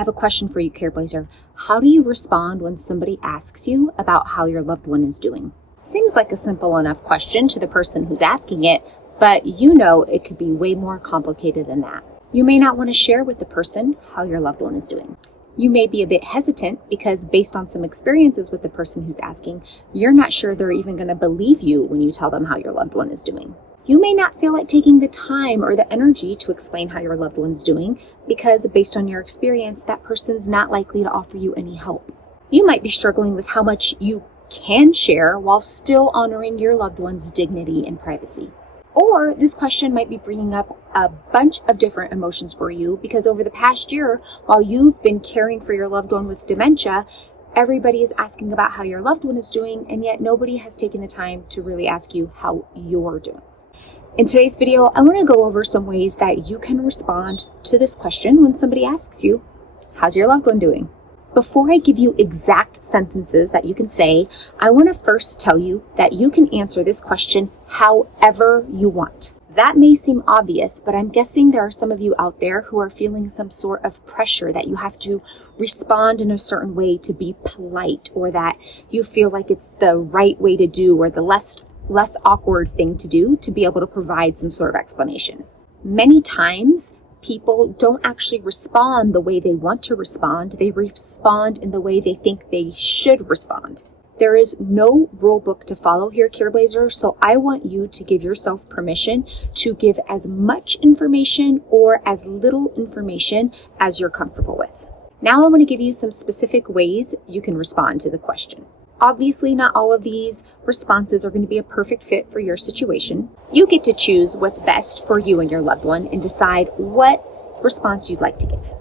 have a question for you, Careblazer. How do you respond when somebody asks you about how your loved one is doing? Seems like a simple enough question to the person who's asking it, but you know it could be way more complicated than that. You may not want to share with the person how your loved one is doing. You may be a bit hesitant because based on some experiences with the person who's asking, you're not sure they're even going to believe you when you tell them how your loved one is doing. You may not feel like taking the time or the energy to explain how your loved one's doing because based on your experience, that person's not likely to offer you any help. You might be struggling with how much you can share while still honoring your loved one's dignity and privacy. Or this question might be bringing up a bunch of different emotions for you because over the past year, while you've been caring for your loved one with dementia, everybody is asking about how your loved one is doing, and yet nobody has taken the time to really ask you how you're doing. In today's video, I want to go over some ways that you can respond to this question when somebody asks you, how's your loved one doing? Before I give you exact sentences that you can say, I want to first tell you that you can answer this question however you want. That may seem obvious, but I'm guessing there are some of you out there who are feeling some sort of pressure that you have to respond in a certain way to be polite, or that you feel like it's the right way to do or the less awkward thing to do to be able to provide some sort of explanation. Many times, people don't actually respond the way they want to respond. They respond in the way they think they should respond. There is no rule book to follow here, Careblazer, so I want you to give yourself permission to give as much information or as little information as you're comfortable with. Now I want to give you some specific ways you can respond to the question. Obviously, not all of these responses are going to be a perfect fit for your situation. You get to choose what's best for you and your loved one and decide what response you'd like to give.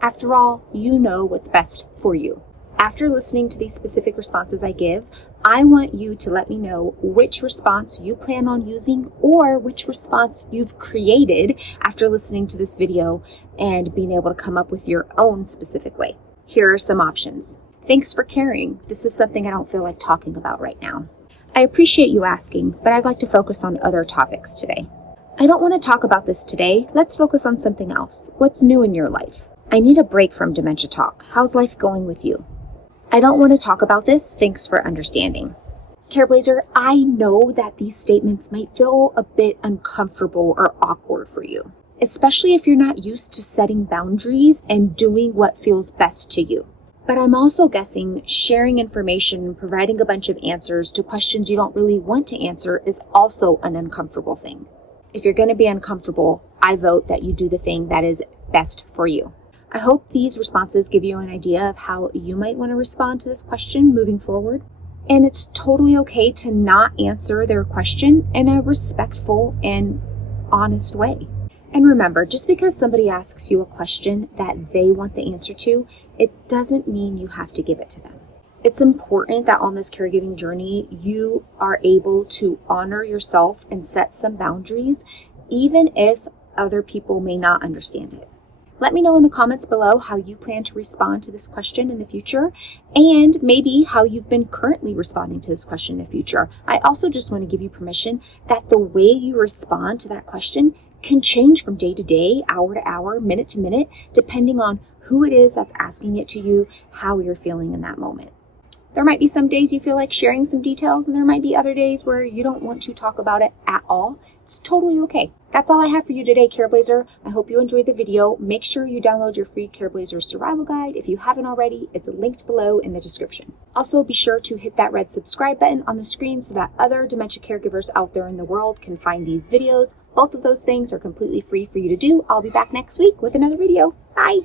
After all, you know what's best for you. After listening to these specific responses I give, I want you to let me know which response you plan on using or which response you've created after listening to this video and being able to come up with your own specific way. Here are some options. Thanks for caring. This is something I don't feel like talking about right now. I appreciate you asking, but I'd like to focus on other topics today. I don't want to talk about this today. Let's focus on something else. What's new in your life? I need a break from dementia talk. How's life going with you? I don't want to talk about this. Thanks for understanding. Careblazer, I know that these statements might feel a bit uncomfortable or awkward for you, especially if you're not used to setting boundaries and doing what feels best to you. But I'm also guessing sharing information and providing a bunch of answers to questions you don't really want to answer is also an uncomfortable thing. If you're going to be uncomfortable, I vote that you do the thing that is best for you. I hope these responses give you an idea of how you might want to respond to this question moving forward. And it's totally okay to not answer their question in a respectful and honest way. And remember, just because somebody asks you a question that they want the answer to, it doesn't mean you have to give it to them. It's important that on this caregiving journey, you are able to honor yourself and set some boundaries, even if other people may not understand it. Let me know in the comments below how you plan to respond to this question in the future, and maybe how you've been currently responding to this question in the future. I also just want to give you permission that the way you respond to that question can change from day to day, hour to hour, minute to minute, depending on who it is that's asking it to you, how you're feeling in that moment. There might be some days you feel like sharing some details, and there might be other days where you don't want to talk about it at all. It's totally okay. That's all I have for you today, Careblazer. I hope you enjoyed the video. Make sure you download your free Careblazer survival guide. If you haven't already, it's linked below in the description. Also, be sure to hit that red subscribe button on the screen so that other dementia caregivers out there in the world can find these videos. Both of those things are completely free for you to do. I'll be back next week with another video. Bye!